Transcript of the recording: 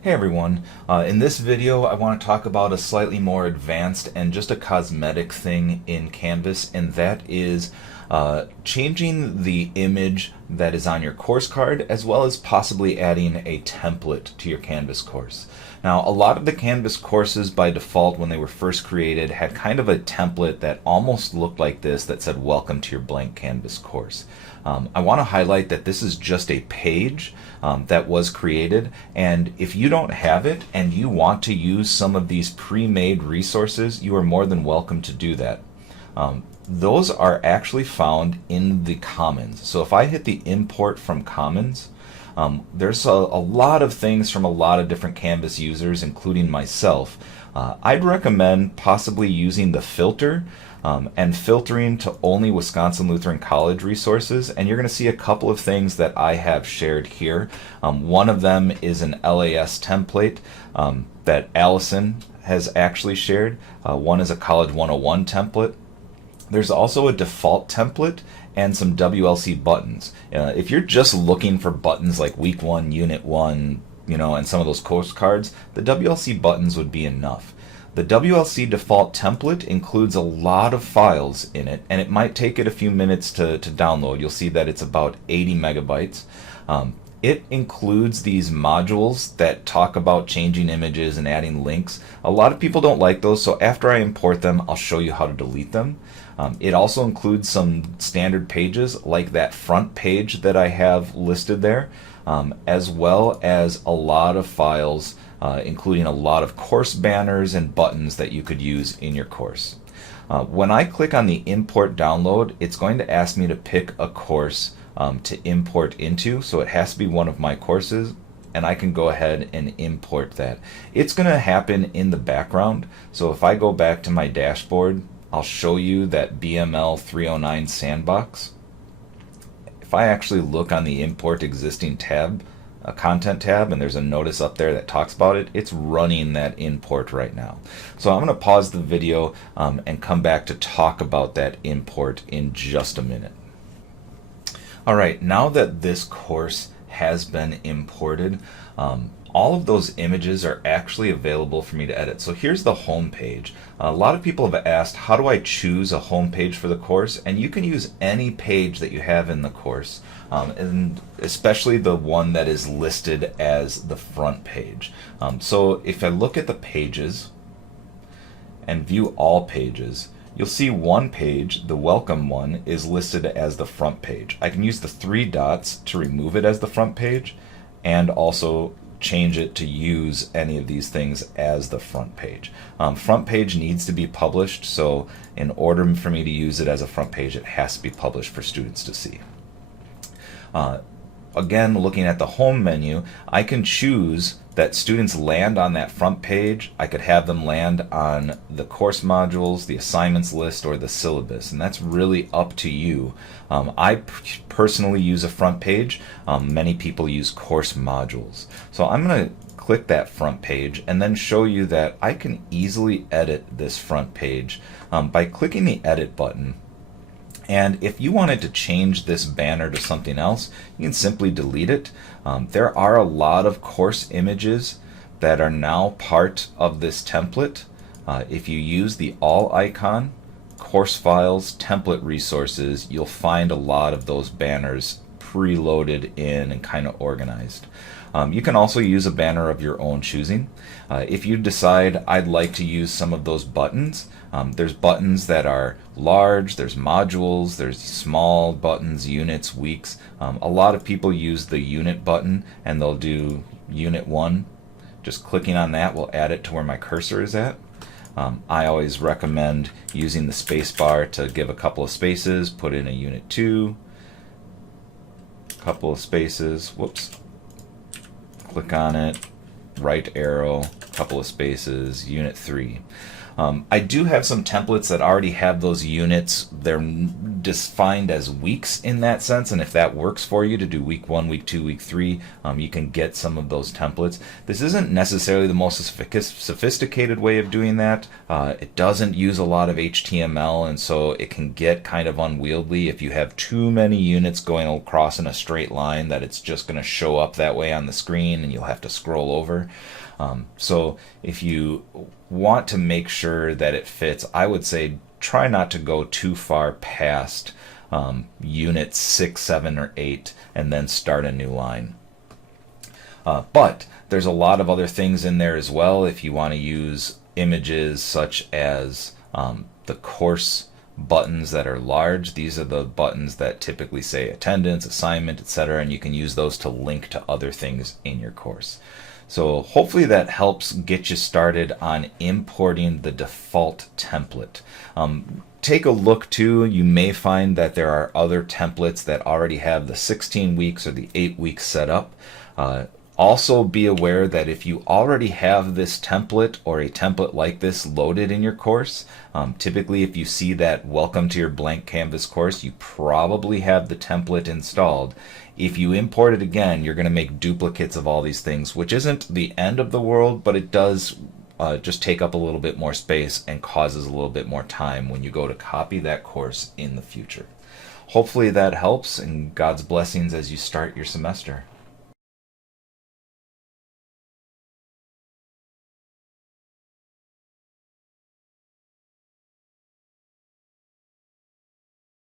Hey everyone, in this video I want to talk about a slightly more advanced and just a cosmetic thing in Canvas, and that is changing the image that is on your course card, as well as possibly adding a template to your Canvas course. Now, a lot of the Canvas courses by default when they were first created had kind of a template that almost looked like this that said welcome to your blank Canvas course. I want to highlight that this is just a page that was created, and if you don't have it and you want to use some of these pre-made resources, you are more than welcome to do that. Those are actually found in the Commons. So if I hit the import from Commons, there's a lot of things from a lot of different Canvas users, including myself. I'd recommend possibly using the filter and filtering to only Wisconsin Lutheran College resources, and you're going to see a couple of things that I have shared here. One of them is an LAS template that Allison has actually shared. One is a College 101 template. There's also a default template and some WLC buttons. If you're just looking for buttons like Week 1, Unit 1, and some of those course cards, the WLC buttons would be enough. The WLC default template includes a lot of files in it, and it might take it a few minutes to download. You'll see that it's about 80 megabytes. It includes these modules that talk about changing images and adding links. A lot of people don't like those, so after I import them, I'll show you how to delete them. It also includes some standard pages like that front page that I have listed there, as well as a lot of files including a lot of course banners and buttons that you could use in your course. When I click on the import download, it's going to ask me to pick a course to import into, so it has to be one of my courses, and I can go ahead and import that. It's going to happen in the background, so if I go back to my dashboard, I'll show you that BML 309 sandbox. If I actually look on the import existing tab, a content tab, and there's a notice up there that talks about it, it's running that import right now. So I'm going to pause the video and come back to talk about that import in just a minute. Alright, now that this course has been imported, all of those images are actually available for me to edit. So here's the home page. A lot of people have asked, how do I choose a home page for the course? And you can use any page that you have in the course, and especially the one that is listed as the front page. So if I look at the pages and view all pages, you'll see one page, the welcome one, is listed as the front page. I can use the three dots to remove it as the front page, and also change it to use any of these things as the front page. Front page needs to be published, so in order for me to use it as a front page, it has to be published for students to see. Again, looking at the home menu, I can choose that students land on that front page. I could have them land on the course modules, the assignments list, or the syllabus, and that's really up to you. I personally use a front page. Many people use course modules. So I'm going to click that front page and then show you that I can easily edit this front page by clicking the edit button. And if you wanted to change this banner to something else, you can simply delete it. There are a lot of course images that are now part of this template. If you use the all icon, course files, template resources, you'll find a lot of those banners preloaded in and kind of organized. You can also use a banner of your own choosing. If you decide I'd like to use some of those buttons, there's buttons that are large, there's modules, there's small buttons, units, weeks. A lot of people use the unit button and they'll do unit 1. Just clicking on that will add it to where my cursor is at. I always recommend using the space bar to give a couple of spaces, put in a unit 2, couple of spaces, whoops, click on it, right arrow, couple of spaces, unit 3. I do have some templates that already have those units. They're defined as weeks in that sense, and if that works for you to do week 1, week 2, week 3, you can get some of those templates. This isn't necessarily the most sophisticated way of doing that. It doesn't use a lot of HTML, and so it can get kind of unwieldy if you have too many units going across in a straight line, that it's just going to show up that way on the screen and you'll have to scroll over. So if you want to make sure that it fits, I would say try not to go too far past unit 6, 7, or 8 and then start a new line. But there's a lot of other things in there as well. If you want to use images such as the course buttons that are large, these are the buttons that typically say attendance, assignment, etc., and you can use those to link to other things in your course. So hopefully that helps get you started on importing the default template. Take a look too. You may find that there are other templates that already have the 16 weeks or the 8 weeks set up. Also be aware that if you already have this template or a template like this loaded in your course, typically if you see that Welcome to your Blank Canvas course, you probably have the template installed. If you import it again, you're going to make duplicates of all these things, which isn't the end of the world, but it does just take up a little bit more space and causes a little bit more time when you go to copy that course in the future. Hopefully that helps, and God's blessings as you start your semester.